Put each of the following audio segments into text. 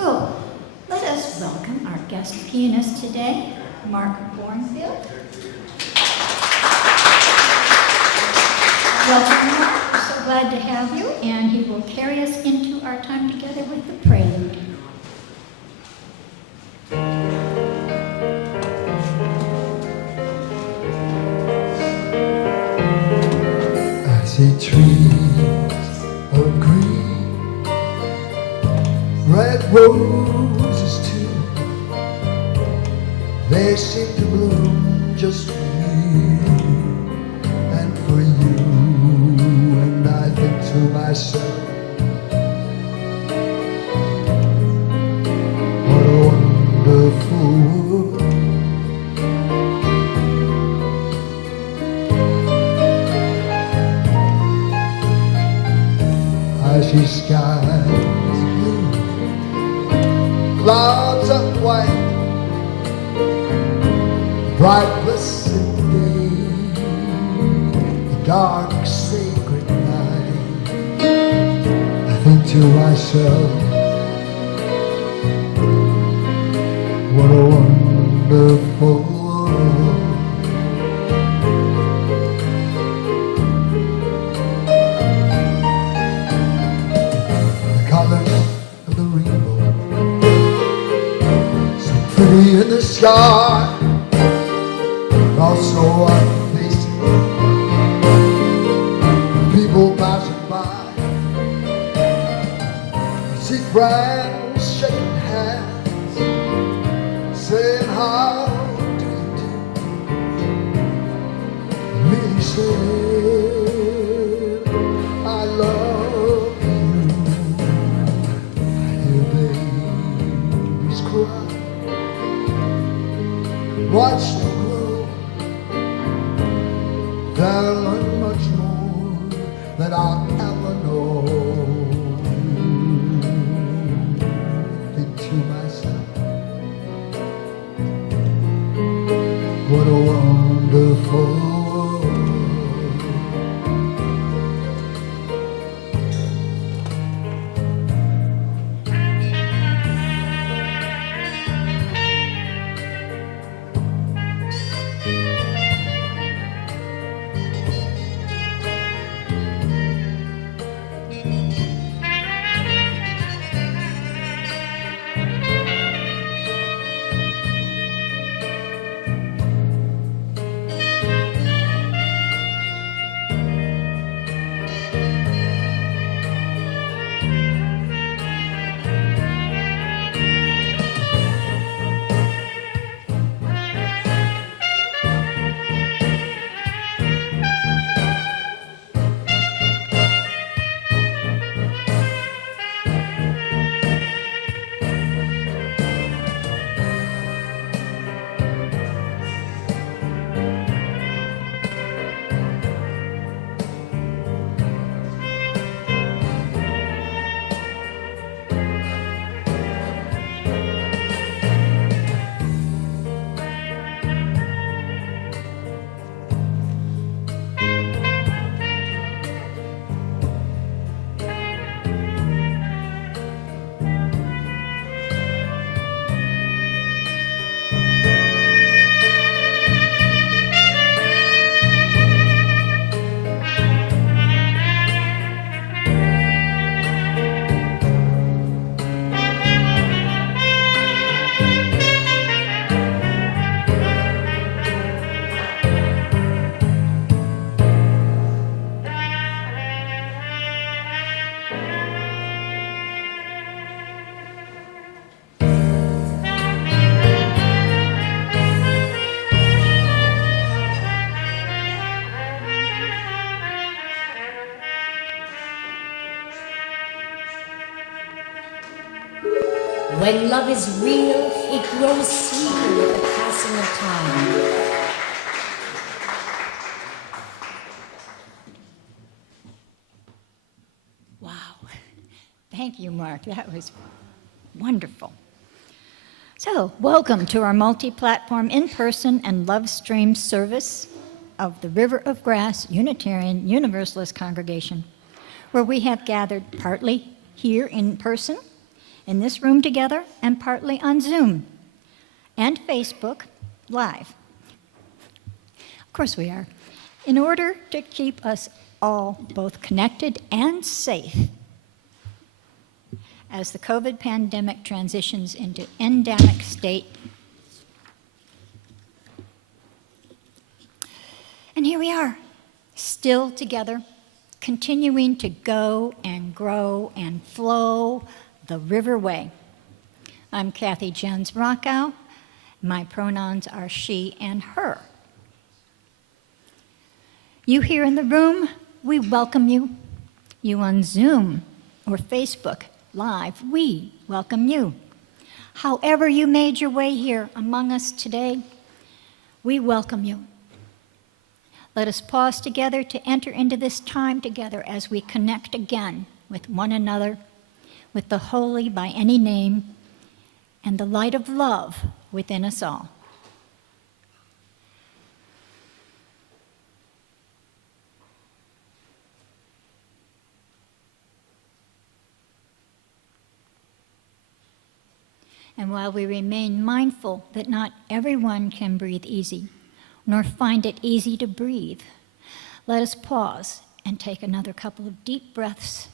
So, let us welcome our guest pianist today, Mark Bornfield. Welcome, Mark. We're so glad to have you, and he will carry us into our time together with the prelude. I see trees of green, red roses too. They seem to bloom just for me and for you. And I think to myself, what a wonderful world. I see skies blue, clouds of white, bright blessed day, the dark sacred night. I think to myself, what a wonderful world. Colors of the rainbow, so pretty in the sky, also on the faces of people passing by. I see friends shaking hands, saying how do you do, really saying I love you. Babies cry, watch them grow, they'll learn much more than I'll ever know. Think to myself, what a wonderful world. When love is real, it grows sweeter with the passing of time. Wow. Thank you, Mark. That was wonderful. So, welcome to our multi-platform in-person and love stream service of the River of Grass Unitarian Universalist Congregation, where we have gathered partly here in person in this room together and partly on Zoom and Facebook Live. Of course we are. In order to keep us all both connected and safe as the COVID pandemic transitions into endemic state. And here we are, still together, continuing to go and grow and flow the river way. I'm Kathy Jens Rockow. My pronouns are she and her. You here in the room, we welcome you. You on Zoom or Facebook Live, we welcome you. However you made your way here among us today, we welcome you. Let us pause together to enter into this time together as we connect again with one another, with the holy by any name, and the light of love within us all. And while we remain mindful that not everyone can breathe easy, nor find it easy to breathe, let us pause and take another couple of deep breaths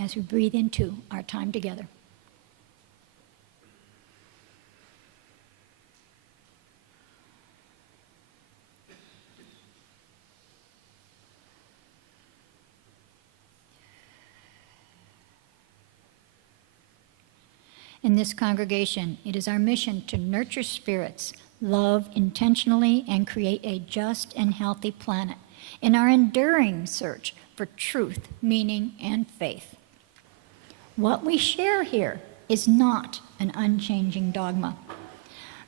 as we breathe into our time together. In this congregation, it is our mission to nurture spirits, love intentionally, and create a just and healthy planet in our enduring search for truth, meaning, and faith. What we share here is not an unchanging dogma,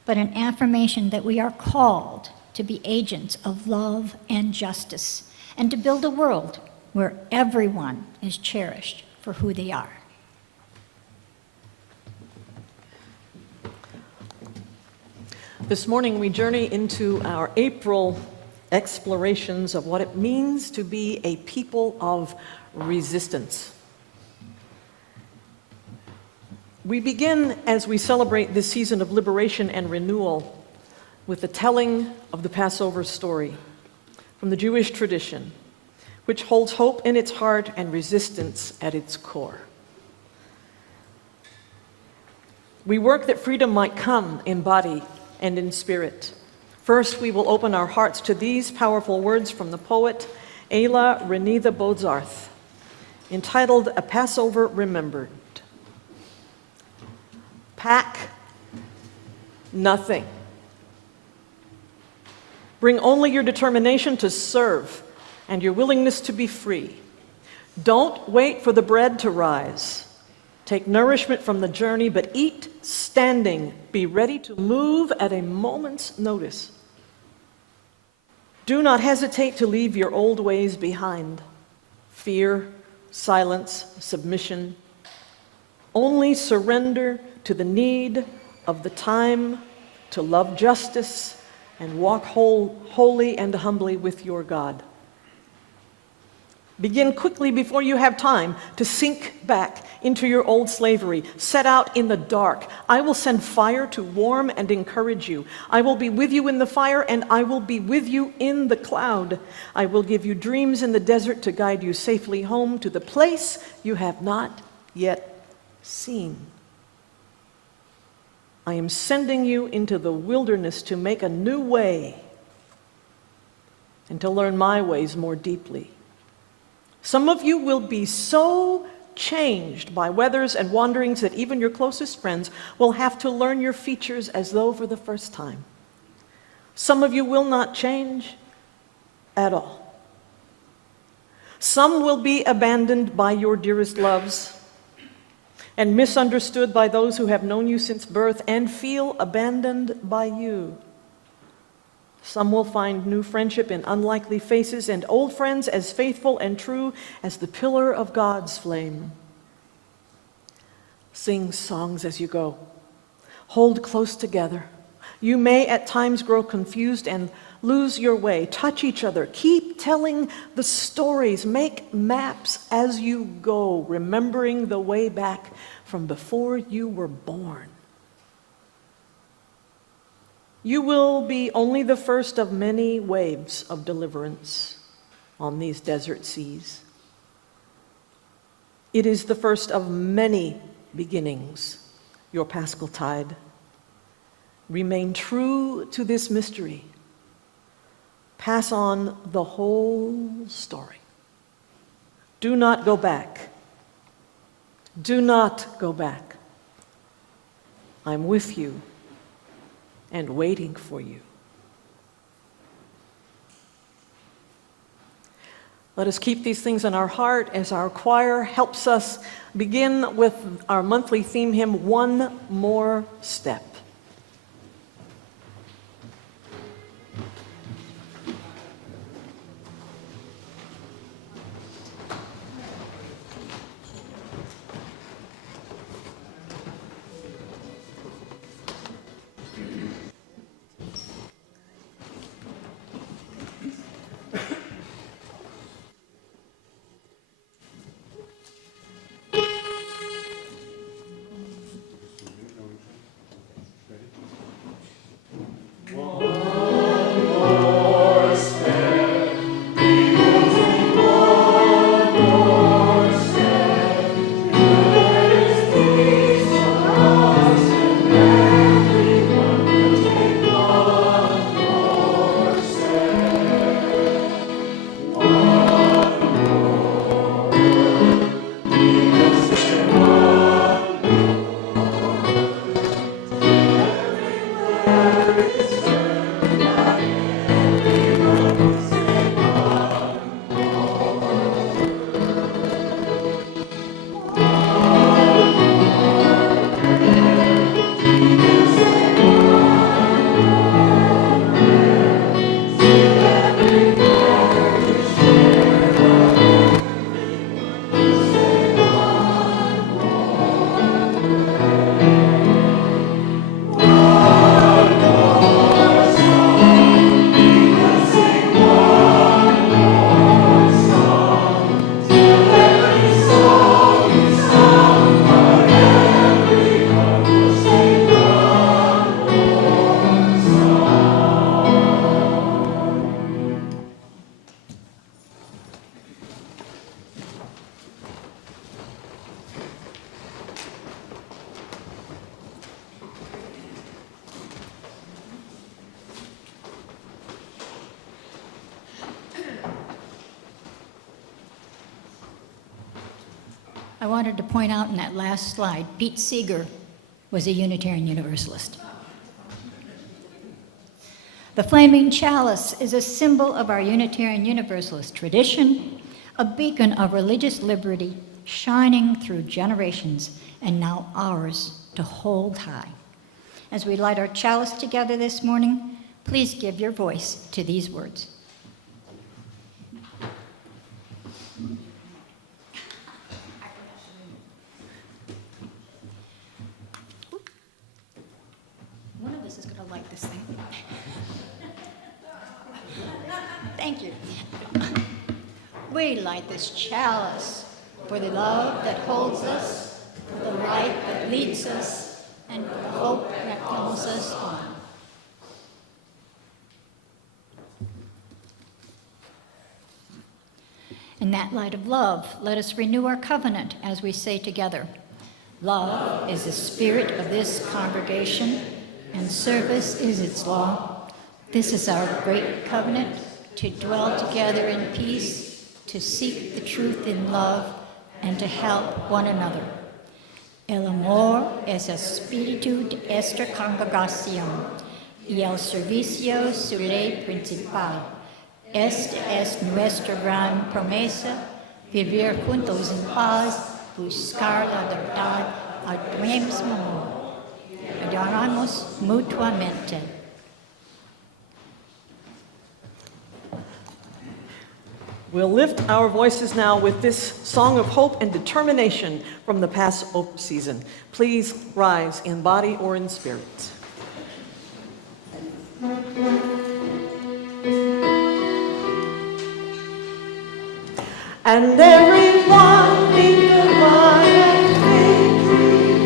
but an affirmation that we are called to be agents of love and justice, and to build a world where everyone is cherished for who they are. This morning we journey into our April explorations of what it means to be a people of resistance. We begin as we celebrate this season of liberation and renewal with the telling of the Passover story from the Jewish tradition, which holds hope in its heart and resistance at its core. We work that freedom might come in body and in spirit. First, we will open our hearts to these powerful words from the poet Ela Renitha Bozarth, entitled A Passover Remembered. Pack nothing. Bring only your determination to serve and your willingness to be free. Don't wait for the bread to rise. Take nourishment from the journey, but eat standing. Be ready to move at a moment's notice. Do not hesitate to leave your old ways behind. Fear, silence, submission. Only surrender to the need of the time to love justice and walk wholly and humbly with your God. Begin quickly before you have time to sink back into your old slavery. Set out in the dark. I will send fire to warm and encourage you. I will be with you in the fire, and I will be with you in the cloud. I will give you dreams in the desert to guide you safely home to the place you have not yet seen. I am sending you into the wilderness to make a new way and to learn my ways more deeply. Some of you will be so changed by weathers and wanderings that even your closest friends will have to learn your features as though for the first time. Some of you will not change at all. Some will be abandoned by your dearest loves and misunderstood by those who have known you since birth and feel abandoned by you. Some will find new friendship in unlikely faces and old friends as faithful and true as the pillar of God's flame. Sing songs as you go. Hold close together. You may at times grow confused and lose your way, touch each other, keep telling the stories, make maps as you go, remembering the way back from before you were born. You will be only the first of many waves of deliverance on these desert seas. It is the first of many beginnings, your Paschal Tide. Remain true to this mystery. Pass on the whole story. Do not go back. Do not go back. I'm with you and waiting for you. Let us keep these things in our heart as our choir helps us begin with our monthly theme hymn, One More Step. I wanted to point out in that last slide, Pete Seeger was a Unitarian Universalist. The flaming chalice is a symbol of our Unitarian Universalist tradition, a beacon of religious liberty shining through generations and now ours to hold high. As we light our chalice together this morning, please give your voice to these words. One of us is going to light this thing. Thank you. We light this chalice for the love that holds us, for the light that leads us, and for the hope that calls us on. In that light of love, let us renew our covenant as we say together, love is the spirit of this congregation, and service is its law. This is our great covenant, to dwell together in peace, to seek the truth in love, and to help one another. El amor es espíritu de esta congregación, y el servicio su ley principal. Esta es nuestra gran promesa, vivir juntos en paz, buscar la verdad al mismo amor. Adoramos mutuamente. We'll lift our voices now with this song of hope and determination from the Passover season. Please rise in body or in spirit. and everyone neath the vine and fig tree,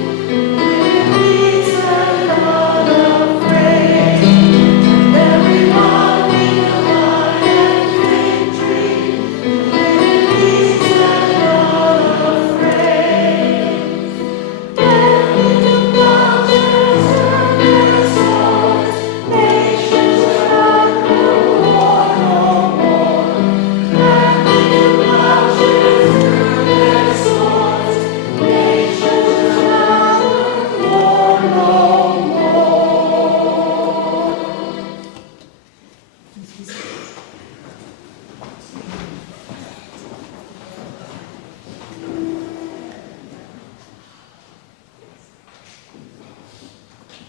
with peace and unafraid. And everyone neath the vine and fig tree, with peace and unafraid. And into plowshares turn their swords, nations shall no war no more. And into plowshares turn their swords, nations shall no war no more.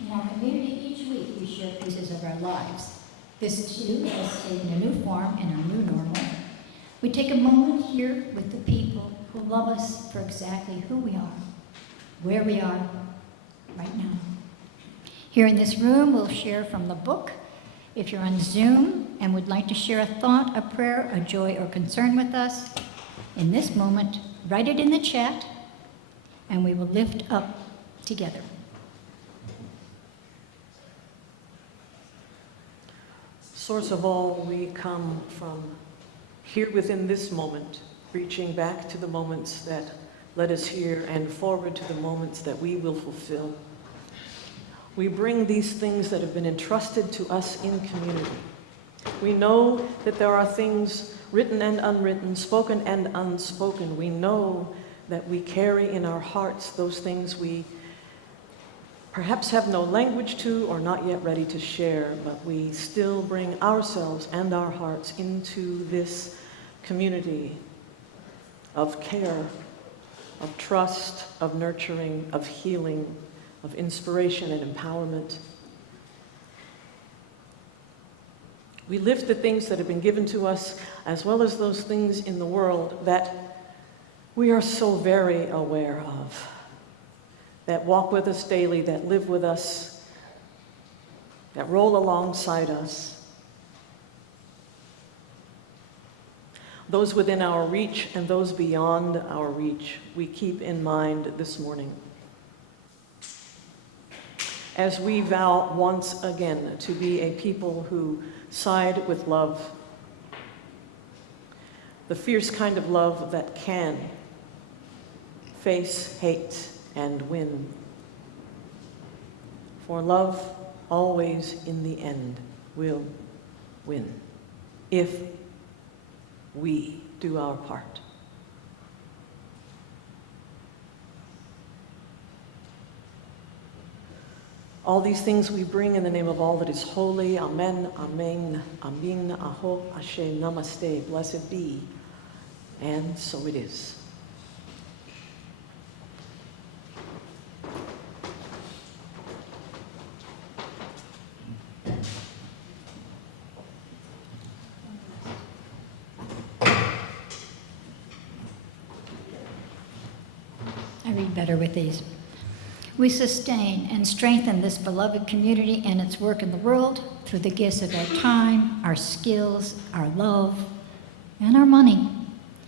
In our community each week, we share pieces of our lives. This too has taken a new form in our new normal. We take a moment here with the people who love us for exactly who we are, where we are right now. Here in this room, we'll share from the book. If you're on Zoom and would like to share a thought, a prayer, a joy, or concern with us, in this moment, write it in the chat, and we will lift up together. Source of all, we come from here within this moment, reaching back to the moments that led us here and forward to the moments that we will fulfill. We bring these things that have been entrusted to us in community. We know that there are things written and unwritten, spoken and unspoken. We know that we carry in our hearts those things we perhaps have no language to or not yet ready to share, but we still bring ourselves and our hearts into this community of care, of trust, of nurturing, of healing, of inspiration and empowerment. We lift the things that have been given to us, as well as those things in the world that we are so very aware of, that walk with us daily, that live with us, that roll alongside us. Those within our reach and those beyond our reach, we keep in mind this morning. As we vow once again to be a people who side with love, the fierce kind of love that can face hate and win. For love always in the end will win, if we do our part. All these things we bring in the name of all that is holy. Amen, amen, amin, aho, ashe, namaste, blessed be. And so it is. I read better with these. We sustain and strengthen this beloved community and its work in the world through the gifts of our time, our skills, our love, and our money.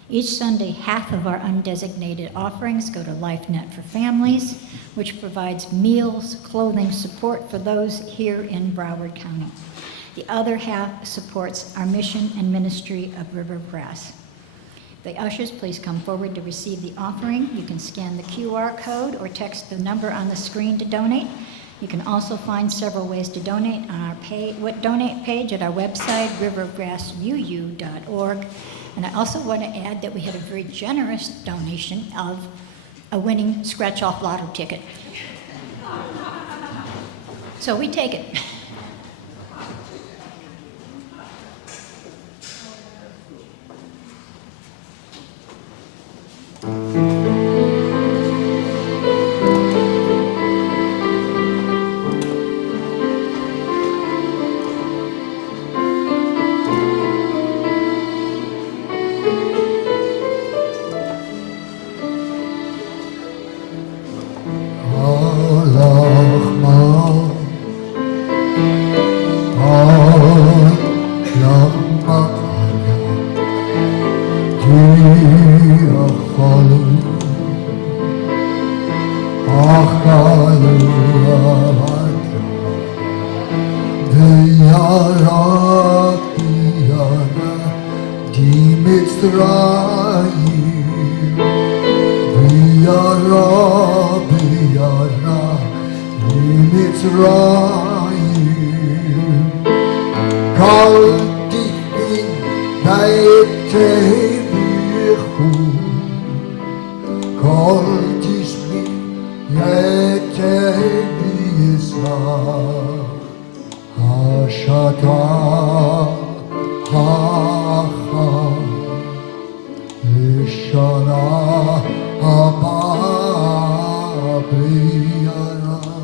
Each Sunday, half of our undesignated offerings go to LifeNet for Families, which provides meals, clothing, support for those here in Broward County. The other half supports our mission and ministry of Rivergrass. The ushers, please come forward to receive the offering. You can scan the QR code or text the number on the screen to donate. You can also find several ways to donate on our donate page at our website, rivergrassuu.org. And I also want to add that we had a very generous donation of a winning scratch-off lotto ticket. So we take it. Kal dich in deite vichun, kal dich mit jete visach, hashata hacha, ishana haba biyaranis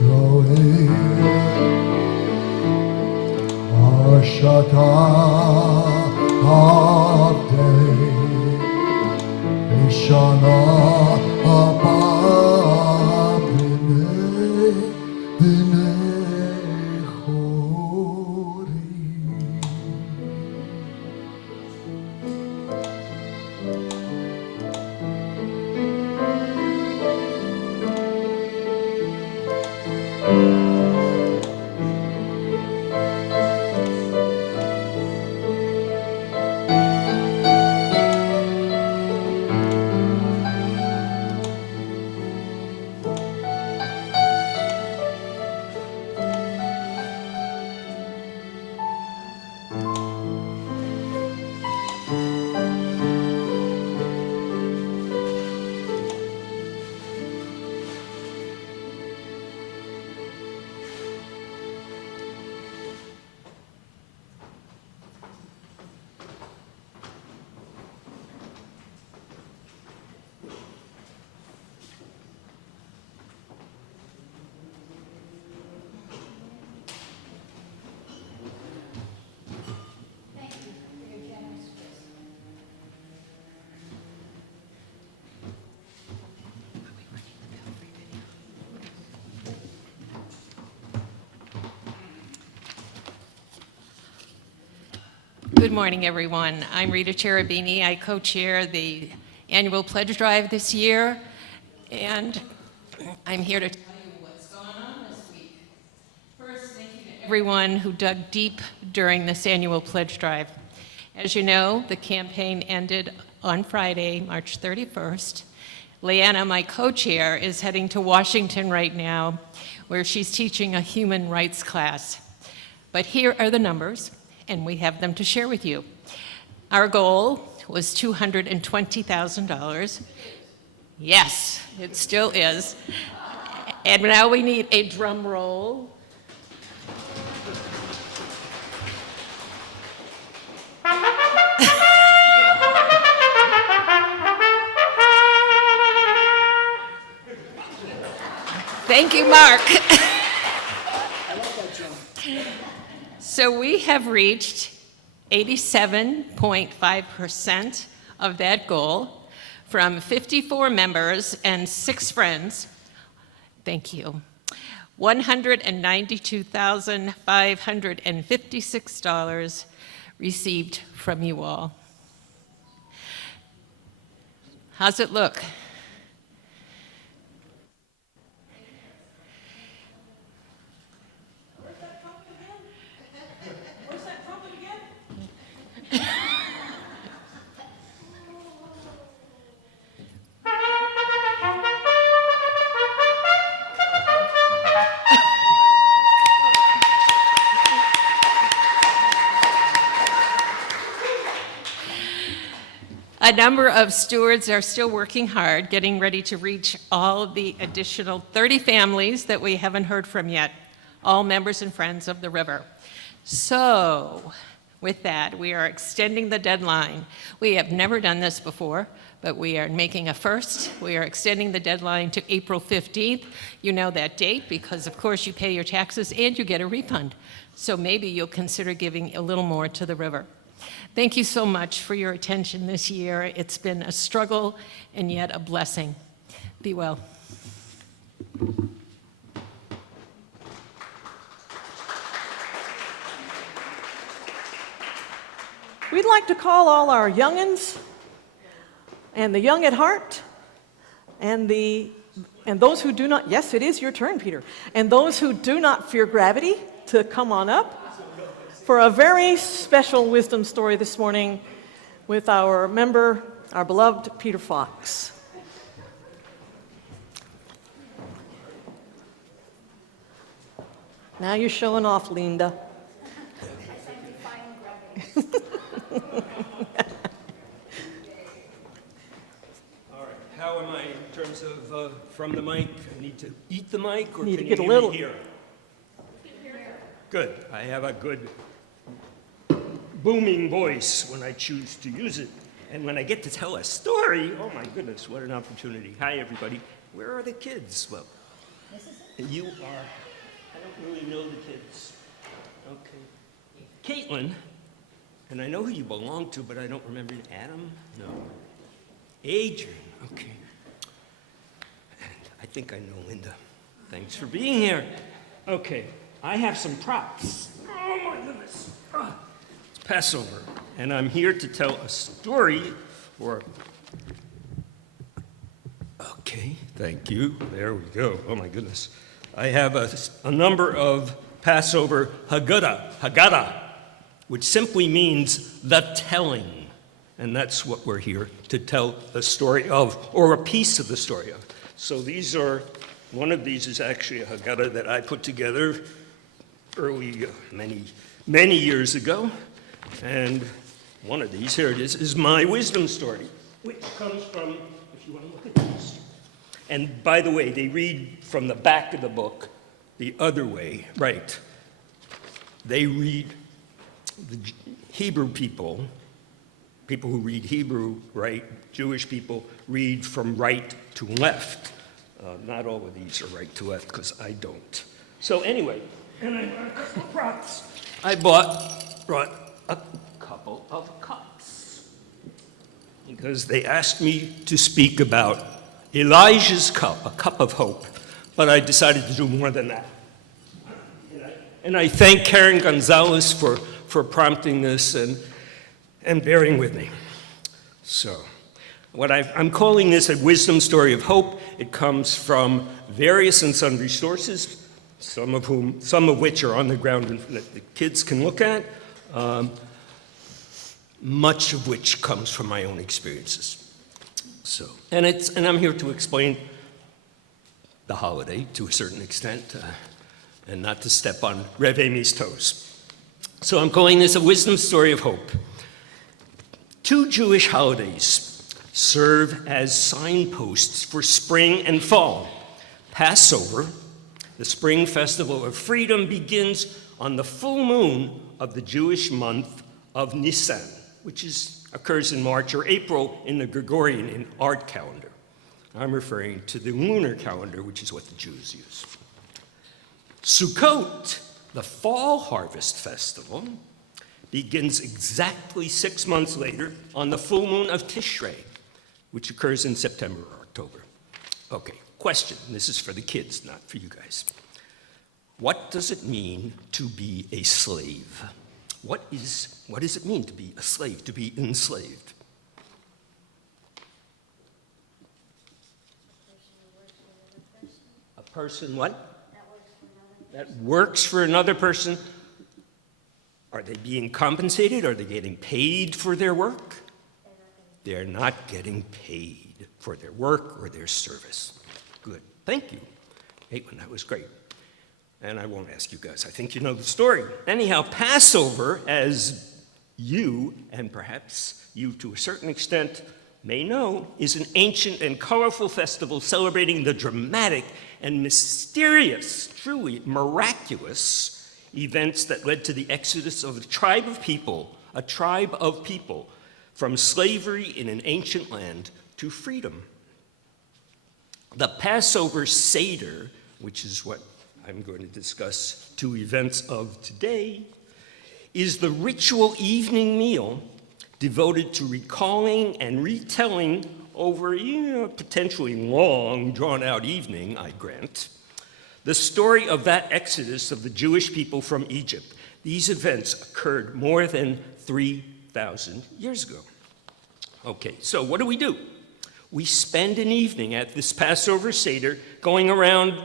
roeh. Shata Abdei Ishana Abba B'nei Chori. Good morning, everyone. I'm Rita Cherubini. I co-chair the annual pledge drive this year, and I'm here to tell you what's going on this week. First, thank you to everyone who dug deep during this annual pledge drive. As you know, the campaign ended on Friday, March 31st. Leanna, my co-chair, is heading to Washington right now, where she's teaching a human rights class. But here are the numbers, and we have them to share with you. Our goal was $220,000. Yes, it still is. And now we need a drum roll. Thank you, Mark. So we have reached 87.5% of that goal from 54 members and 6 friends. Thank you. $192,556 received from you all. How's it look? A number of stewards are still working hard, getting ready to reach all of the additional 30 families that we haven't heard from yet, all members and friends of the river. So, with that, we are extending the deadline. We have never done this before, but we are making a first. We are extending the deadline to April 15th. You know that date because, of course, you pay your taxes and you get a refund. So maybe you'll consider giving a little more to the river. Thank you so much for your attention this year. It's been a struggle and yet a blessing. Be well. We'd like to call all our youngins and the young at heart and those who do not, yes, it is your turn, Peter, and those who do not fear gravity to come on up for a very special wisdom story this morning with our member, our beloved Peter Fox. Now you're showing off, Linda. All right, how am I in terms of from the mic? I need to eat the mic, or Need to can get you a hear little- me here? Good, I have a good booming voice when I choose to use it. And when I get to tell a story, oh my goodness, what an opportunity. Hi, everybody. Where are the kids? Well, you are, I don't really know the kids. Okay. Caitlin, and I know who you belong to, but I don't remember. Adam? No. Adrian, okay. And I think I know Linda. Thanks for being here. Okay, I have some props. Oh my goodness. It's Passover, and I'm here to tell a story, or... Okay, thank you. There we go. Oh my goodness. I have a number of Passover Haggadah, which simply means the telling. And that's what we're here to tell a story of, or a piece of the story of. So these are, one of these is actually a Haggadah that I put together early, many years ago. And one of these, here it is my wisdom story, which comes from, if you want to look at this. And by the way, they read from the back of the book the other way, right? They read, the Hebrew people who read Hebrew, right, Jewish people read from right to left. Not all of these are right to left, because I don't. So anyway, and I brought a couple of props. I brought a couple of cups, because they asked me to speak about Elijah's cup, a cup of hope, but I decided to do more than that. And I thank Karen Gonzalez for prompting this and bearing with me. So, I'm calling this a wisdom story of hope. It comes from various and sundry sources, some of which are on the ground and that the kids can look at, much of which comes from my own experiences. So, and I'm here to explain the holiday to a certain extent, and not to step on Rev Amy's toes. So I'm calling this a wisdom story of hope. Two Jewish holidays serve as signposts for spring and fall. Passover, the spring festival of freedom, begins on the full moon of the Jewish month of Nisan, which occurs in March or April in the Gregorian, in our calendar. I'm referring to the lunar calendar, which is what the Jews use. Sukkot, the fall harvest festival, begins exactly 6 months later on the full moon of Tishrei, which occurs in September or October. Okay, question. This is for the kids, not for you guys. What does it mean to be a slave? What does it mean to be a slave, to be enslaved? A person what? That works for another person. Are they being compensated? Are they getting paid for their work? They're not getting paid for their work or their service. Good. Thank you. Caitlin, that was great. And I won't ask you guys. I think you know the story. Anyhow, Passover, as you, and perhaps you to a certain extent may know, is an ancient and colorful festival celebrating the dramatic and mysterious, truly miraculous events that led to the exodus of a tribe of people from slavery in an ancient land to freedom. The Passover Seder, which is what I'm going to discuss two events of today, is the ritual evening meal devoted to recalling and retelling over a potentially long, drawn-out evening, I grant, the story of that exodus of the Jewish people from Egypt. These events occurred more than 3,000 years ago. Okay, so what do? We spend an evening at this Passover Seder going around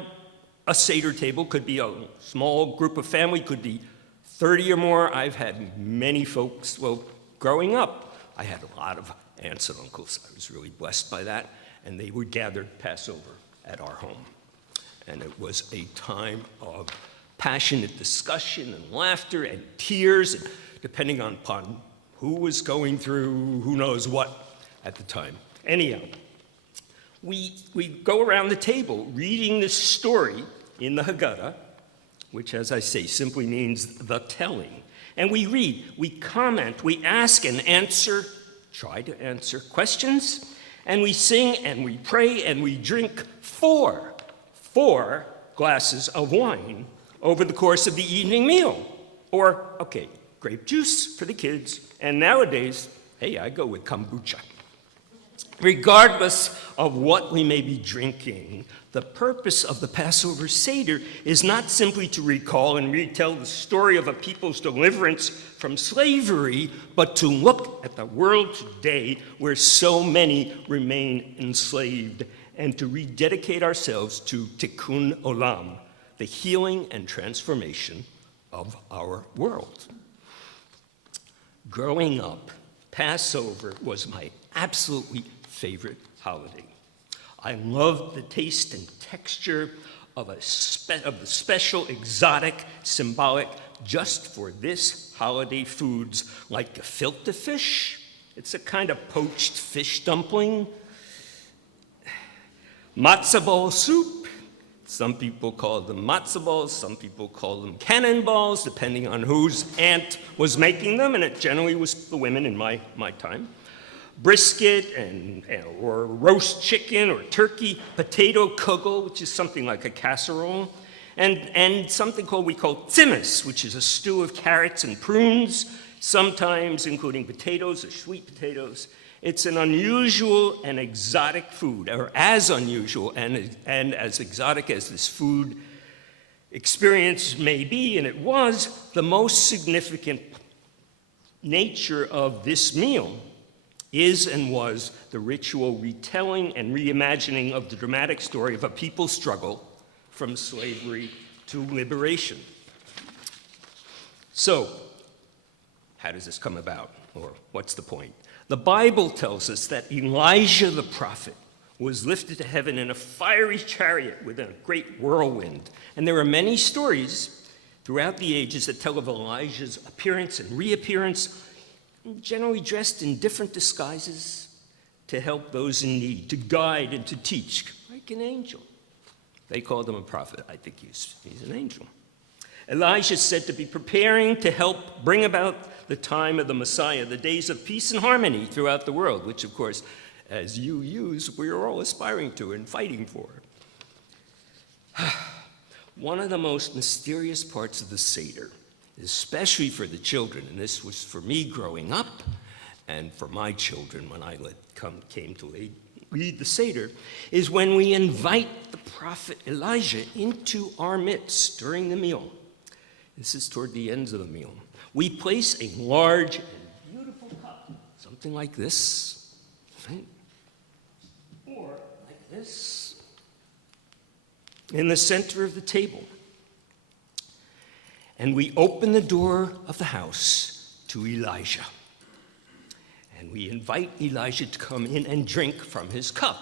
a Seder table. Could be a small group of family, could be 30 or more. I've had many folks, well, growing up, I had a lot of aunts and uncles. I was really blessed by that, and they would gather Passover at our home. And it was a time of passionate discussion and laughter and tears, and depending upon who was going through who knows what at the time. Anyhow, we go around the table reading this story in the Haggadah, which, as I say, simply means the telling. And we read, we comment, we ask and answer, try to answer questions, and we sing and we pray and we drink four glasses of wine over the course of the evening meal. Or, okay, grape juice for the kids, and nowadays, hey, I go with kombucha. Regardless of what we may be drinking, the purpose of the Passover Seder is not simply to recall and retell the story of a people's deliverance from slavery, but to look at the world today where so many remain enslaved, and to rededicate ourselves to Tikkun Olam, the healing and transformation of our world. Growing up, Passover was my absolutely favorite holiday. I loved the taste and texture of the special, exotic, symbolic, just for this holiday foods like gefilte fish. It's a kind of poached fish dumpling. Matzah ball soup. Some people call them matzah balls, some people call them cannonballs, depending on whose aunt was making them, and it generally was the women in my time. Brisket or roast chicken or turkey, potato kugel, which is something like a casserole, and something we call tzimmus, which is a stew of carrots and prunes, sometimes including potatoes or sweet potatoes. It's an unusual and exotic food, or as unusual and as exotic as this food experience may be, and it was, the most significant nature of this meal is and was the ritual retelling and reimagining of the dramatic story of a people's struggle from slavery to liberation. So, how does this come about, or what's the point? The Bible tells us that Elijah the prophet was lifted to heaven in a fiery chariot with a great whirlwind. And there are many stories throughout the ages that tell of Elijah's appearance and reappearance, generally dressed in different disguises to help those in need, to guide and to teach, like an angel. They called him a prophet. I think he's an angel. Elijah is said to be preparing to help bring about the time of the Messiah, the days of peace and harmony throughout the world, which, of course, as you use, we are all aspiring to and fighting for. One of the most mysterious parts of the Seder, especially for the children, and this was for me growing up and for my children when I came to lead the Seder, is when we invite the prophet Elijah into our midst during the meal. This is toward the ends of the meal. We place a large and beautiful cup, something like this, right? Or like this, in the center of the table. And we open the door of the house to Elijah. And we invite Elijah to come in and drink from his cup.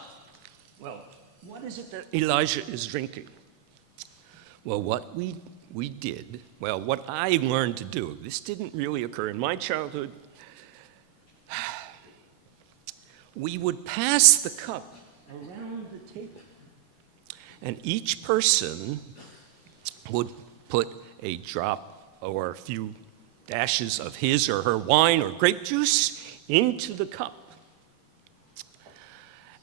Well, what is it that Elijah is drinking? Well, what I learned to do, this didn't really occur in my childhood. We would pass the cup around the table, and each person would put a drop or a few dashes of his or her wine or grape juice into the cup.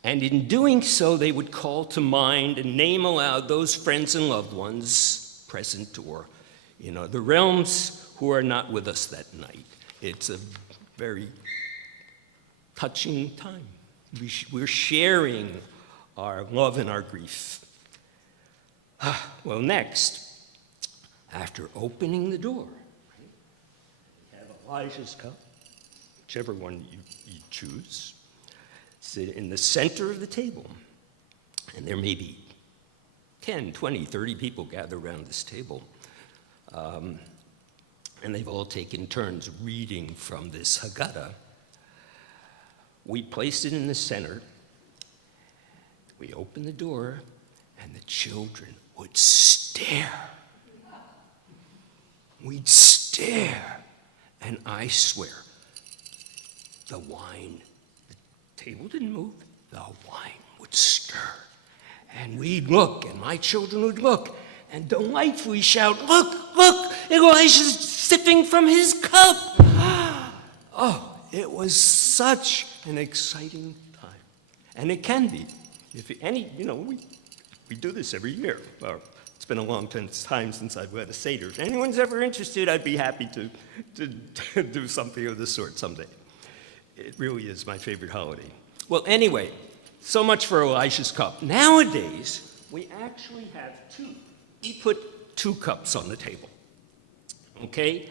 And in doing so, they would call to mind and name aloud those friends and loved ones present or in other realms who are not with us that night. It's a very touching time. We're sharing our love and our grief. Well, next, after opening the door, right, we have Elijah's cup, whichever one you choose, sit in the center of the table. And there may be 10, 20, 30 people gathered around this table. And they've all taken turns reading from this Haggadah. We place it in the center. We open the door, and the children would stare we'd stare, and I swear, the table didn't move, the wine would stir. And we'd look, and my children would look, and delightfully shout, "Look, look, Elijah's sipping from his cup." Oh, it was such an exciting time. And it can be. If any, we do this every year. It's been a long time since I've led a Seder. If anyone's ever interested, I'd be happy to do something of this sort someday. It really is my favorite holiday. Well, anyway, so much for Elijah's cup. Nowadays, we actually have two. We put 2 cups on the table, okay?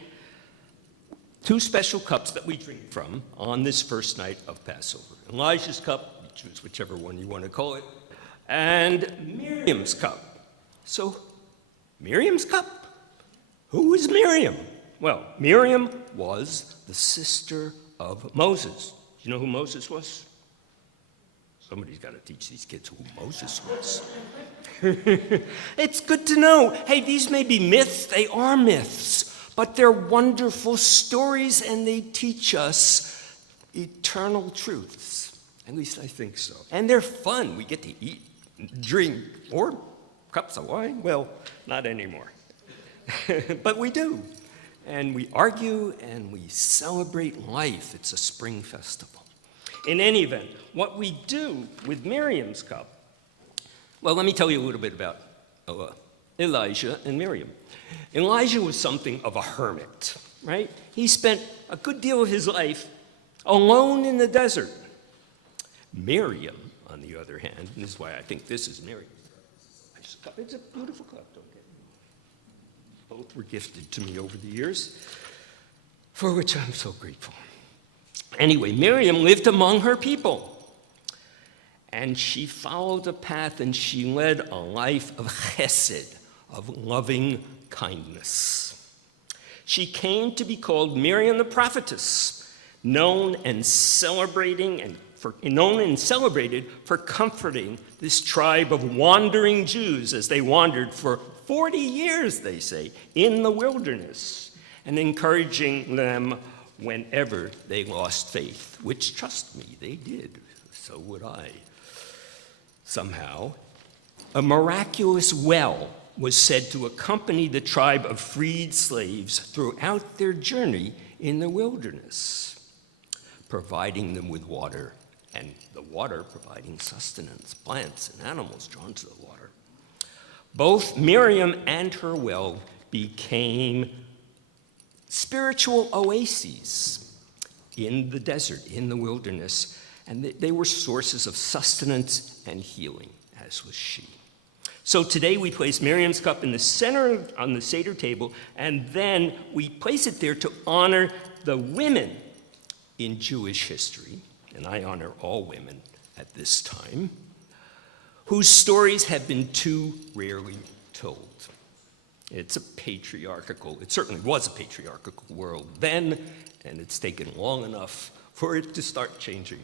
2 special cups that we drink from on this first night of Passover. Elijah's cup, you choose whichever one you want to call it, and Miriam's cup. So, Miriam's cup? Who is Miriam? Well, Miriam was the sister of Moses. Do you know who Moses was? Somebody's got to teach these kids who Moses was. It's good to know. Hey, these may be myths. They are myths. But they're wonderful stories, and they teach us eternal truths. At least I think so. And they're fun. We get to eat, drink 4 cups of wine. Well, not anymore. But we do. And we argue, and we celebrate life. It's a spring festival. In any event, what we do with Miriam's cup, well, let me tell you a little bit about Elijah and Miriam. Elijah was something of a hermit, right? He spent a good deal of his life alone in the desert. Miriam, on the other hand, and this is why I think this is Miriam's cup. It's a beautiful cup, don't get me. Both were gifted to me over the years, for which I'm so grateful. Anyway, Miriam lived among her people. And she followed a path, and she led a life of chesed, of loving kindness. She came to be called Miriam the prophetess, known and celebrated for comforting this tribe of wandering Jews as they wandered for 40 years, they say, in the wilderness, and encouraging them whenever they lost faith, which, trust me, they did. So would I. Somehow, a miraculous well was said to accompany the tribe of freed slaves throughout their journey in the wilderness, providing them with water, and the water providing sustenance, plants and animals drawn to the water. Both Miriam and her well became spiritual oases in the desert, in the wilderness, and they were sources of sustenance and healing, as was she. So today we place Miriam's cup in the center on the Seder table, and then we place it there to honor the women in Jewish history, and I honor all women at this time, whose stories have been too rarely told. It certainly was a patriarchal world then, and it's taken long enough for it to start changing.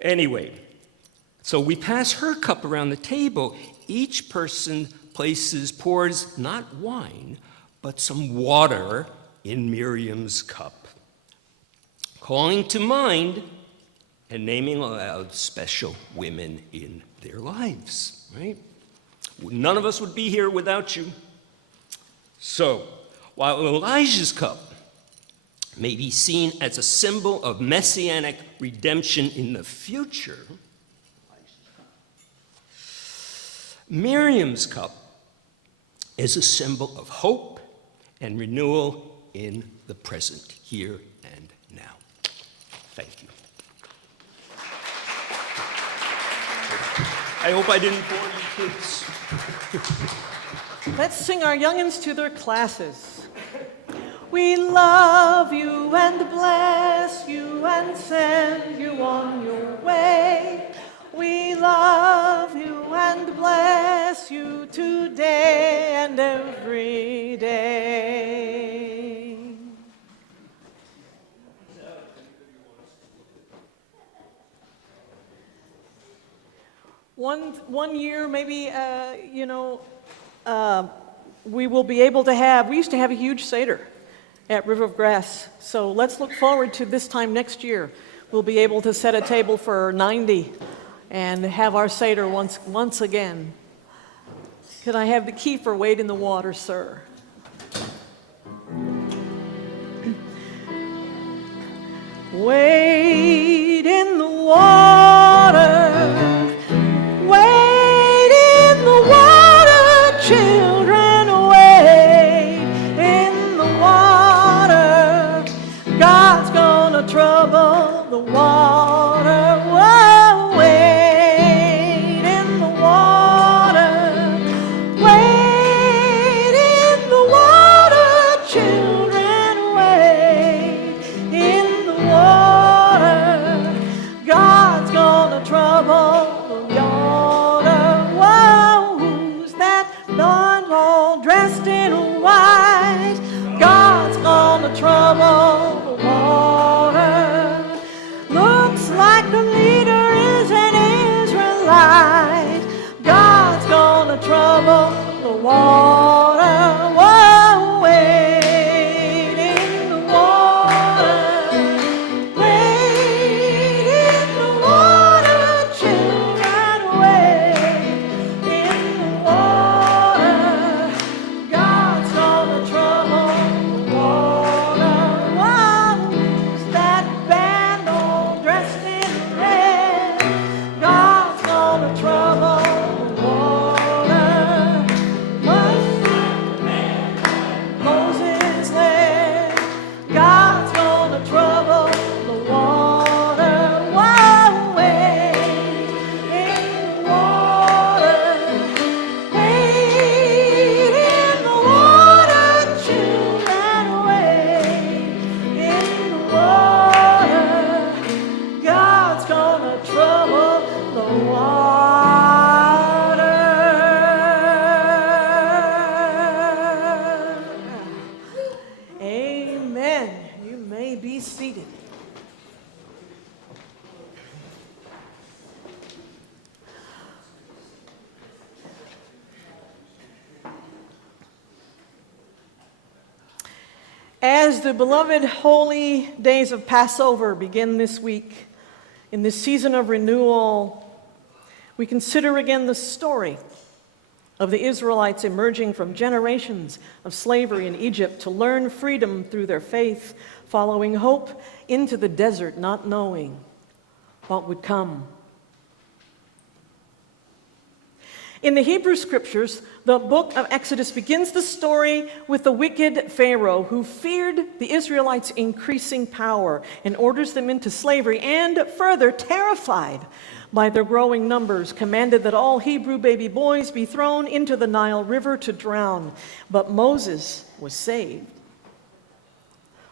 Anyway, so we pass her cup around the table. Each person pours not wine, but some water in Miriam's cup, calling to mind and naming aloud special women in their lives, right? None of us would be here without you. So, while Elijah's cup may be seen as a symbol of messianic redemption in the future, Miriam's cup is a symbol of hope and renewal in the present, here and now. Thank you. I hope I didn't bore you kids. Let's sing our youngins to their classes. We love you and bless you and send you on your way. We love you and bless you today and every day. One year, maybe, we will be able to have, we used to have a huge Seder at River of Grass. So let's look forward to this time next year. We'll be able to set a table for 90 and have our Seder once again. Could I have the kefir wade in the water, sir? Wade in the water, wade in the water, children, wade in the water. God's gonna trouble the water. Whoa, wade in the water, wade in the water, children, wade in the water. God's gonna trouble the water. Whoa, who's that blonde all dressed in white? God's gonna trouble the water. Looks like the leader is an Israelite. God's gonna trouble the water. Whoa, wade in the water, wade in the water, children, wade in the water. God's gonna trouble the water. Whoa, who's that band all dressed in red? God's gonna trouble the water. Moses led. God's gonna trouble the water. Whoa, wade in the water, wade in the water, children, wade in the water. God's gonna trouble the water. Amen. You may be seated. As the beloved holy days of Passover begin this week, in this season of renewal, we consider again the story of the Israelites emerging from generations of slavery in Egypt to learn freedom through their faith, following hope into the desert, not knowing what would come. In the Hebrew Scriptures, the book of Exodus begins the story with the wicked Pharaoh who feared the Israelites' increasing power and orders them into slavery, and further, terrified by their growing numbers, commanded that all Hebrew baby boys be thrown into the Nile River to drown. But Moses was saved.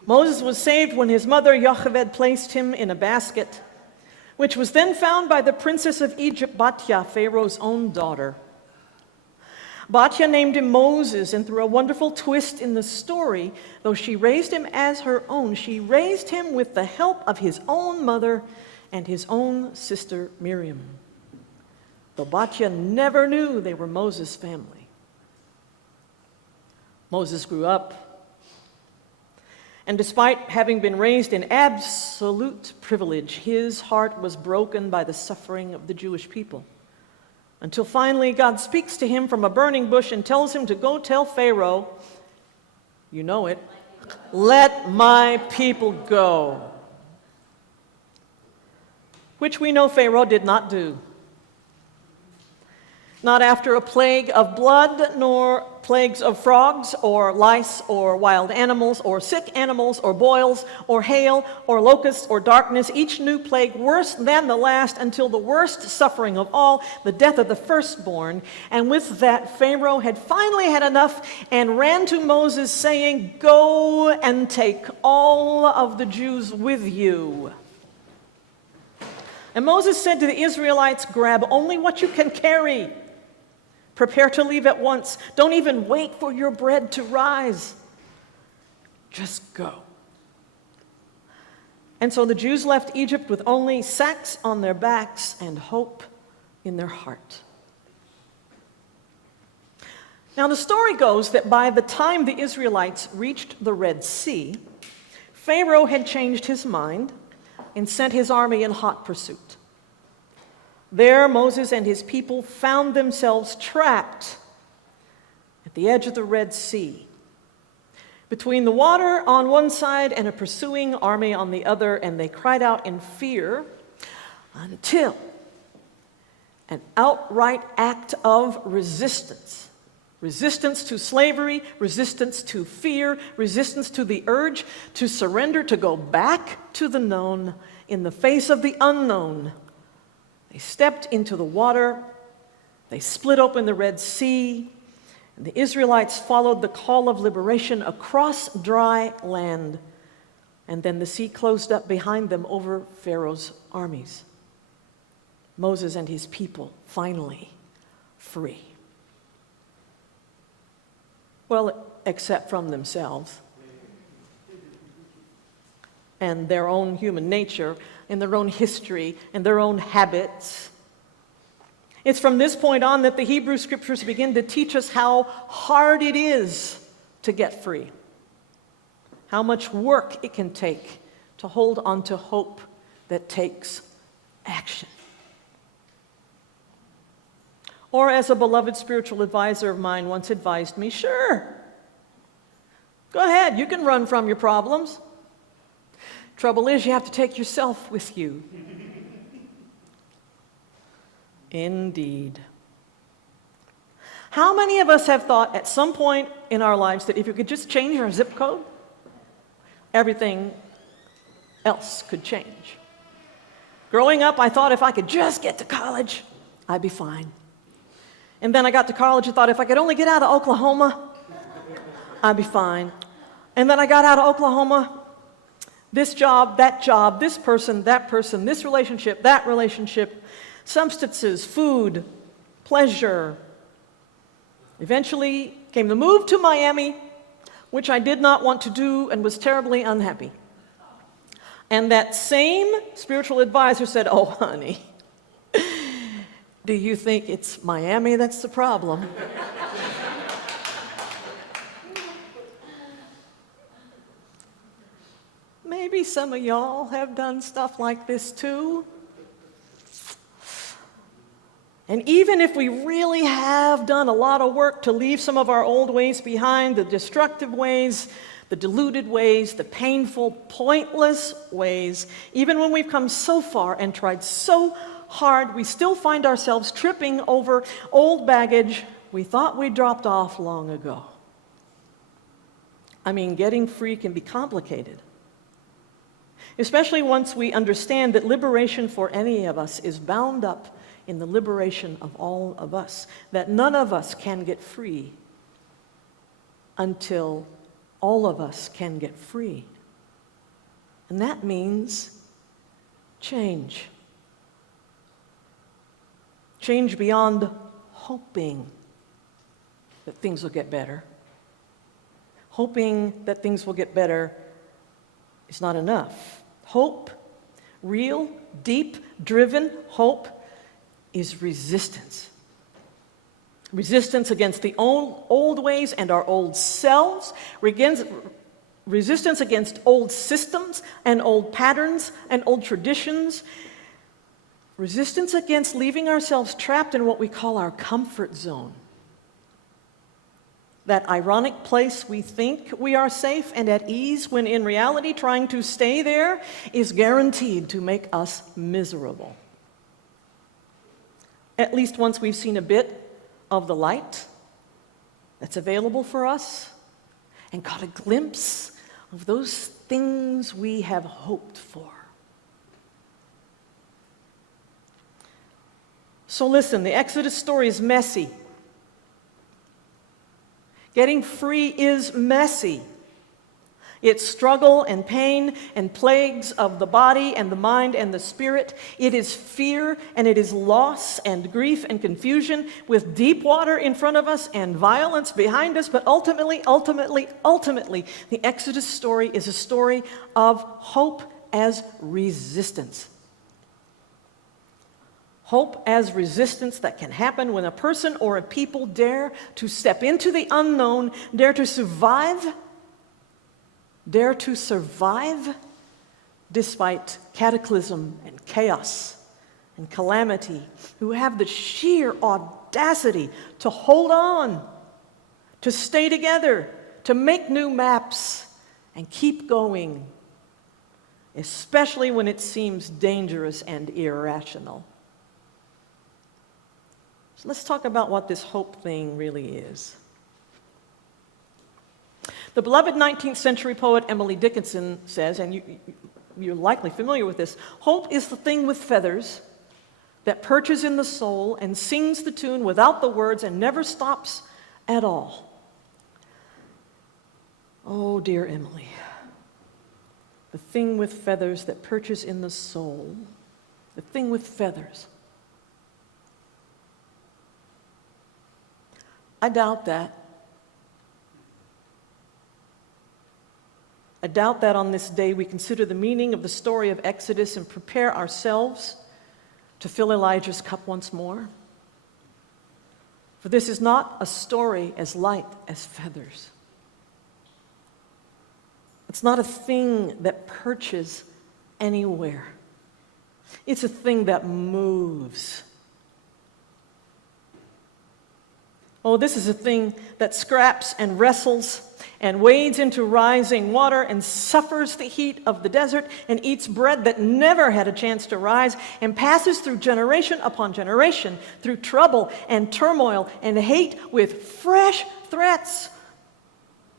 Moses was saved when his mother Yocheved placed him in a basket, which was then found by the princess of Egypt, Batya, Pharaoh's own daughter. Batya named him Moses, and through a wonderful twist in the story, though she raised him as her own, she raised him with the help of his own mother and his own sister Miriam. Though Batya never knew they were Moses' family. Moses grew up, and despite having been raised in absolute privilege, his heart was broken by the suffering of the Jewish people. Until finally God speaks to him from a burning bush and tells him to go tell Pharaoh, you know it, let my people go. Which we know Pharaoh did not do. Not after a plague of blood, nor plagues of frogs, or lice, or wild animals, or sick animals, or boils, or hail, or locusts, or darkness, each new plague worse than the last, until the worst suffering of all, the death of the firstborn. And with that, Pharaoh had finally had enough and ran to Moses, saying, go and take all of the Jews with you. And Moses said to the Israelites, grab only what you can carry. Prepare to leave at once. Don't even wait for your bread to rise. Just go. And so the Jews left Egypt with only sacks on their backs and hope in their heart. Now, the story goes that by the time the Israelites reached the Red Sea, Pharaoh had changed his mind and sent his army in hot pursuit. There, Moses and his people found themselves trapped at the edge of the Red Sea, between the water on one side and a pursuing army on the other, and they cried out in fear until an outright act of resistance to slavery, resistance to fear, resistance to the urge to surrender, to go back to the known in the face of the unknown. They stepped into the water, they split open the Red Sea, and the Israelites followed the call of liberation across dry land, and then the sea closed up behind them over Pharaoh's armies. Moses and his people finally free. Well, except from themselves and their own human nature and their own history and their own habits. It's from this point on that the Hebrew Scriptures begin to teach us how hard it is to get free, how much work it can take to hold on to hope that takes action. Or, as a beloved spiritual advisor of mine once advised me, sure, go ahead, you can run from your problems. Trouble is, you have to take yourself with you. Indeed. How many of us have thought at some point in our lives that if you could just change our zip code, everything else could change? Growing up, I thought if I could just get to college, I'd be fine. And then I got to college and thought if I could only get out of Oklahoma, I'd be fine. And then I got out of Oklahoma, this job, this person, this relationship, that relationship, substances, food, pleasure. Eventually came the move to Miami, which I did not want to do and was terribly unhappy. And that same spiritual advisor said, "Oh, honey, do you think it's Miami that's the problem?" Maybe some of y'all have done stuff like this too. And even if we really have done a lot of work to leave some of our old ways behind, the destructive ways, the deluded ways, the painful, pointless ways, even when we've come so far and tried so hard, we still find ourselves tripping over old baggage we thought we dropped off long ago. I mean, getting free can be complicated, especially once we understand that liberation for any of us is bound up in the liberation of all of us, that none of us can get free until all of us can get free. And that means change. Change beyond hoping that things will get better. Hoping that things will get better is not enough. Hope, real, deep, driven hope, is resistance. Resistance against the old ways and our old selves. Resistance against old systems and old patterns and old traditions. Resistance against leaving ourselves trapped in what we call our comfort zone. That ironic place we think we are safe and at ease, when in reality trying to stay there is guaranteed to make us miserable. At least once we've seen a bit of the light that's available for us and caught a glimpse of those things we have hoped for. So listen, the Exodus story is messy. Getting free is messy. It's struggle and pain and plagues of the body and the mind and the spirit. It is fear and it is loss and grief and confusion, with deep water in front of us and violence behind us. But ultimately, the Exodus story is a story of hope as resistance. Hope as resistance that can happen when a person or a people dare to step into the unknown, dare to survive despite cataclysm and chaos and calamity, who have the sheer audacity to hold on, to stay together, to make new maps, and keep going, especially when it seems dangerous and irrational. So let's talk about what this hope thing really is. The beloved 19th century poet Emily Dickinson says, and you're likely familiar with this, hope is the thing with feathers that perches in the soul and sings the tune without the words and never stops at all. Oh, dear Emily, the thing with feathers that perches in the soul, the thing with feathers. I doubt that. I doubt that on this day we consider the meaning of the story of Exodus and prepare ourselves to fill Elijah's cup once more. For this is not a story as light as feathers. It's not a thing that perches anywhere. It's a thing that moves. Oh, this is a thing that scraps and wrestles and wades into rising water and suffers the heat of the desert and eats bread that never had a chance to rise and passes through generation upon generation, through trouble and turmoil and hate with fresh threats.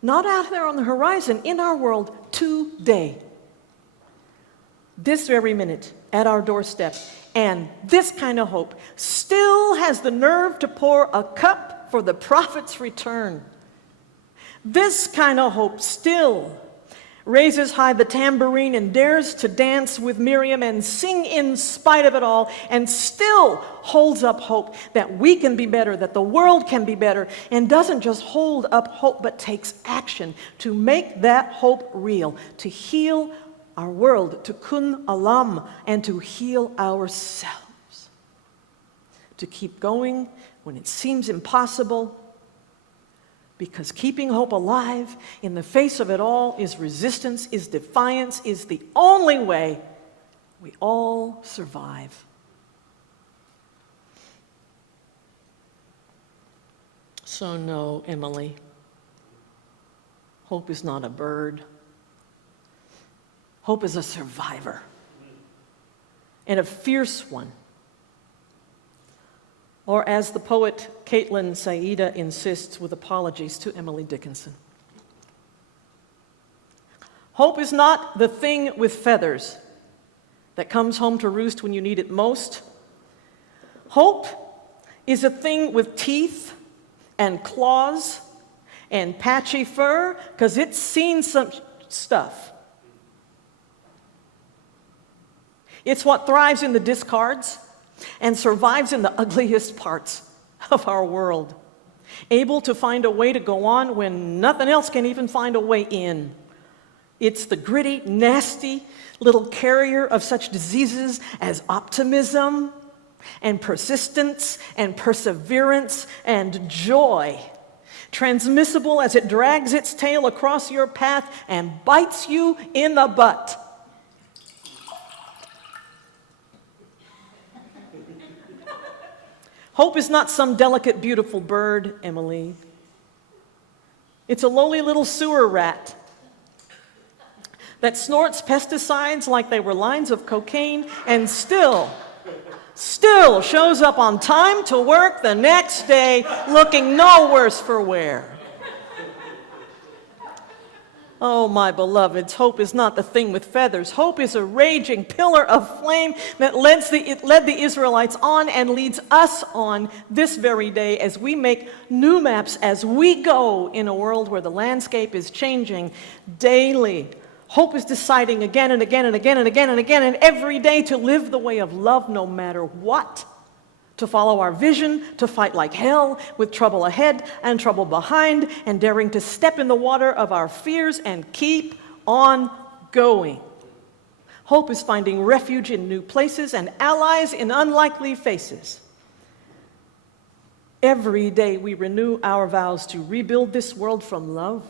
Not out there on the horizon, in our world today. This very minute, at our doorstep. And this kind of hope still has the nerve to pour a cup for the prophet's return. This kind of hope still raises high the tambourine and dares to dance with Miriam and sing in spite of it all, and still holds up hope that we can be better, that the world can be better, and doesn't just hold up hope but takes action to make that hope real, to heal our world, to kun alam, and to heal ourselves, to keep going when it seems impossible. Because keeping hope alive in the face of it all is resistance, is defiance, is the only way we all survive. So no, Emily, hope is not a bird. Hope is a survivor, and a fierce one. Or as the poet Caitlin Saida insists with apologies to Emily Dickinson, hope is not the thing with feathers that comes home to roost when you need it most. Hope is a thing with teeth and claws and patchy fur because it's seen some stuff. It's what thrives in the discards and survives in the ugliest parts of our world, able to find a way to go on when nothing else can even find a way in. It's the gritty, nasty little carrier of such diseases as optimism and persistence and perseverance and joy, transmissible as it drags its tail across your path and bites you in the butt. Hope is not some delicate, beautiful bird, Emily. It's a lowly little sewer rat that snorts pesticides like they were lines of cocaine and still shows up on time to work the next day looking no worse for wear. Oh, my beloveds, hope is not the thing with feathers. Hope is a raging pillar of flame that led the Israelites on and leads us on this very day as we make new maps as we go in a world where the landscape is changing daily. Hope is deciding again and again and again and again and again and every day to live the way of love no matter what. To follow our vision, to fight like hell with trouble ahead and trouble behind, and daring to step in the water of our fears and keep on going. Hope is finding refuge in new places and allies in unlikely faces. Every day we renew our vows to rebuild this world from love.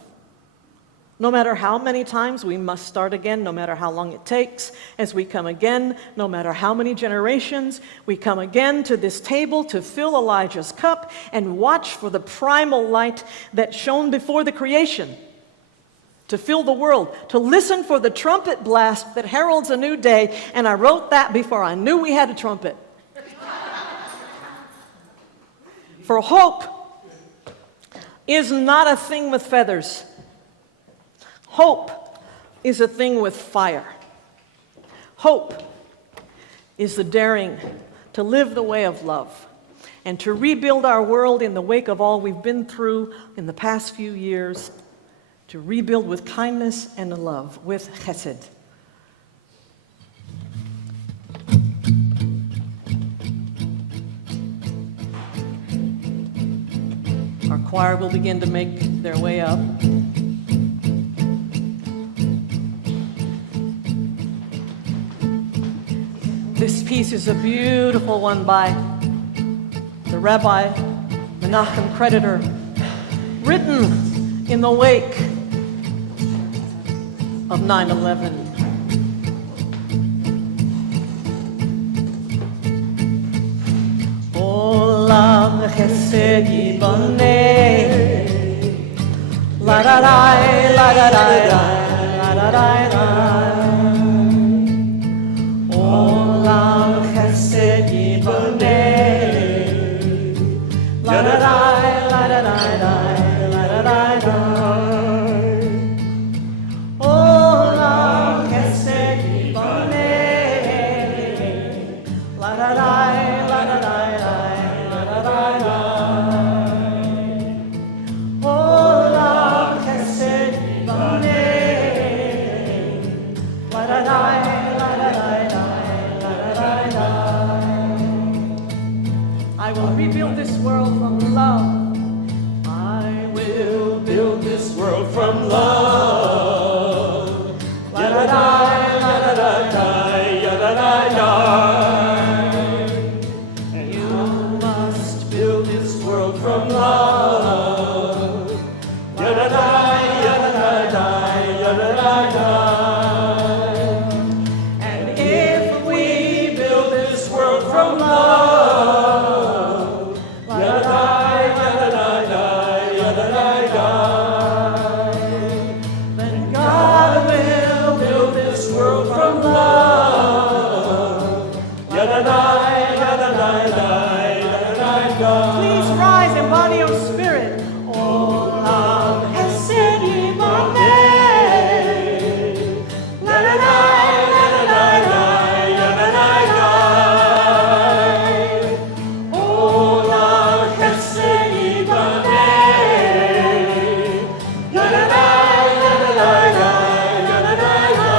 No matter how many times we must start again, no matter how long it takes, as we come again, no matter how many generations, we come again to this table to fill Elijah's cup and watch for the primal light that shone before the creation, to fill the world, to listen for the trumpet blast that heralds a new day. And I wrote that before I knew we had a trumpet. For hope is not a thing with feathers. Hope is a thing with fire. Hope is the daring to live the way of love and to rebuild our world in the wake of all we've been through in the past few years, to rebuild with kindness and love, with chesed. Our choir will begin to make their way up. This piece is a beautiful one by the Rabbi Menachem Creditor, written in the wake of 9/11. Olam chesed yiboneh, la da da la da da la da da. Olam chesed yiboneh, la da da la da da la da da. Olam chesed yiboneh, la da da la da da la da da. Olam chesed yiboneh, la da da la da da. I will rebuild this world from love. I will build this world from love. La da da, la da da da, ya da da da. You must build this world from love. Ya da da, ya da da da, ya da da da. And if we build this world from love, please rise in body of spirit. Olam chesed yiboneh, la da da la da da la da da. Olam chesed yiboneh, la da da la da da la da da.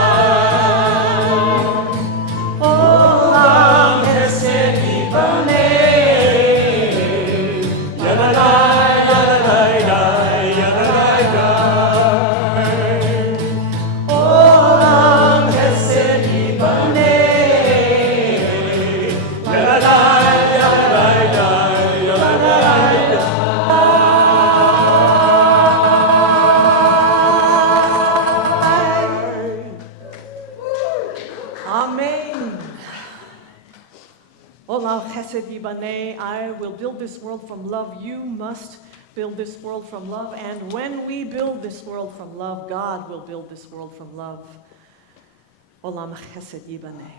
Olam chesed yiboneh. I will build this world from love. You must build this world from love. And when we build this world from love, God will build this world from love. Olam chesed yibaneh.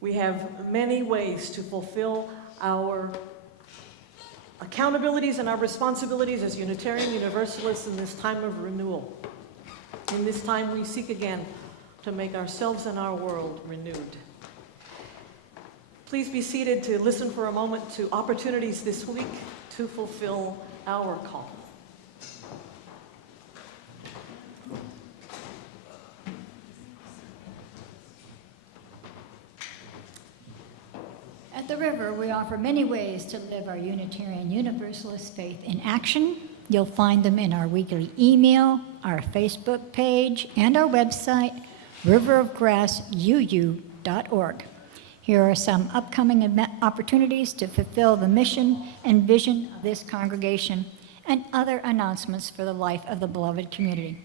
We have many ways to fulfill our accountabilities and our responsibilities as Unitarian Universalists in this time of renewal. In this time we seek again to make ourselves and our world renewed. Please be seated to listen for a moment to opportunities this week to fulfill our call. At the River, we offer many ways to live our Unitarian Universalist faith in action. You'll find them in our weekly email, our Facebook page, and our website, riverofgrassuu.org. Here are some upcoming opportunities to fulfill the mission and vision of this congregation and other announcements for the life of the beloved community.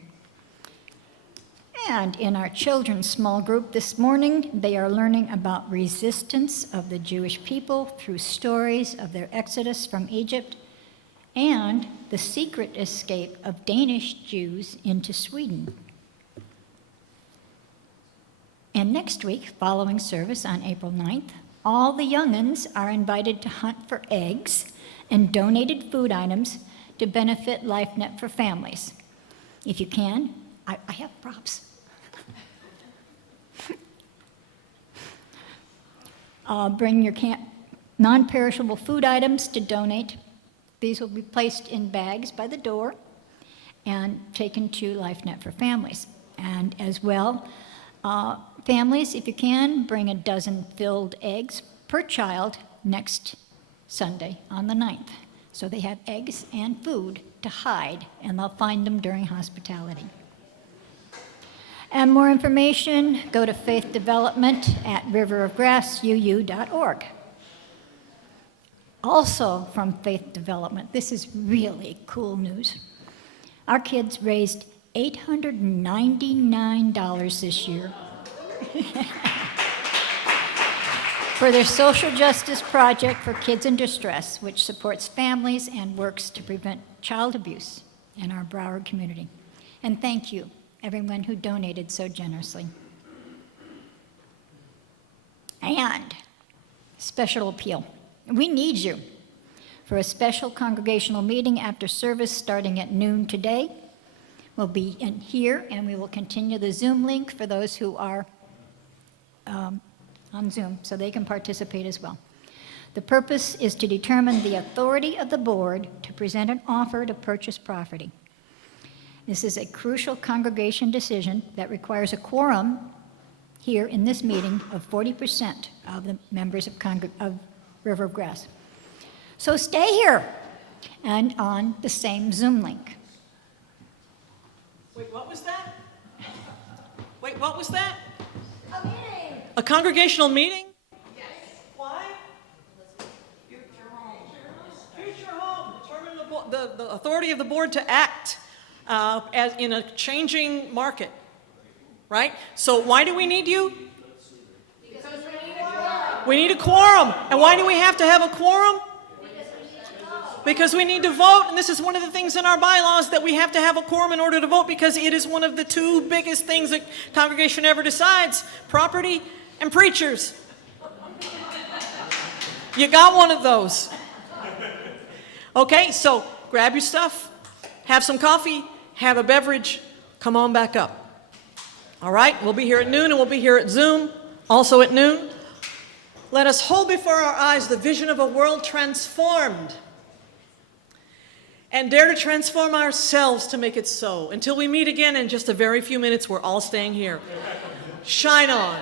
And in our children's small group this morning, they are learning about resistance of the Jewish people through stories of their exodus from Egypt and the secret escape of Danish Jews into Sweden. And next week, following service on April 9th, all the young'uns are invited to hunt for eggs and donated food items to benefit LifeNet for Families. If you can, I have props. Bring your non-perishable food items to donate. These will be placed in bags by the door and taken to LifeNet for Families. And as well, families, if you can, bring a dozen filled eggs per child next Sunday on the 9th. So they have eggs and food to hide, and they'll find them during hospitality. And more information, go to Faith Development at riverofgrassuu.org. Also from Faith Development, this is really cool news. Our kids raised $899 this year for their social justice project for kids in distress, which supports families and works to prevent child abuse in our Broward community. And thank you, everyone who donated so generously. And special appeal. We need you for a special congregational meeting after service starting at noon today. We'll be in here, and we will continue the Zoom link for those who are on Zoom, so they can participate as well. The purpose is to determine the authority of the board to present an offer to purchase property. This is a crucial congregation decision that requires a quorum here in this meeting of 40% of the members of River of Grass. So stay here and on the same Zoom link. Wait, what was that? Wait, what was that? A meeting. A congregational meeting? Yes. Why? Future home. Future home. Determine the authority of the board to act as in a changing market. Right? So why do we need you? Because we need a quorum. And why do we have to have a quorum? Because we need to vote, and this is one of the things in our bylaws that we have to have a quorum in order to vote, because it is one of the two biggest things that congregation ever decides: property and preachers. You got one of those. Okay, so grab your stuff, have some coffee, have a beverage, come on back up. All right, we'll be here at noon, and we'll be here at Zoom, also at noon. Let us hold before our eyes the vision of a world transformed, and dare to transform ourselves to make it so. Until we meet again in just a very few minutes, we're all staying here. Shine on.